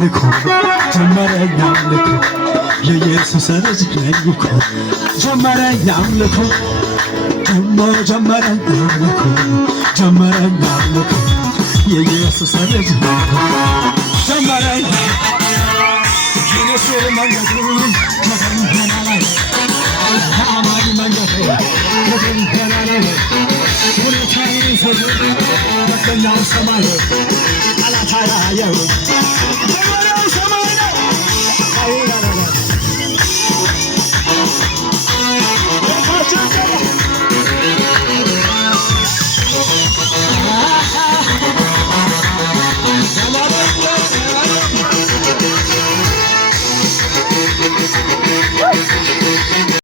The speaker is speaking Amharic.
አምልኮ ጀመረኝ አምልኮ የኢየሱስ ልጅ ነኝ እኮ ጀመረኝ አምልኮ ደሞ ጀመረኝ አምልኮ ጀመረኝ አምልኮ የኢየሱስ ልጅ ነኝ ጀመረኝ የኢየሱስ መንገዱ ከደመና ላይ ከአማን መንገዱ ከደመና ላይ ሁኔታዬን ሰው በቀኛው ሰማይ ጠላት አያየው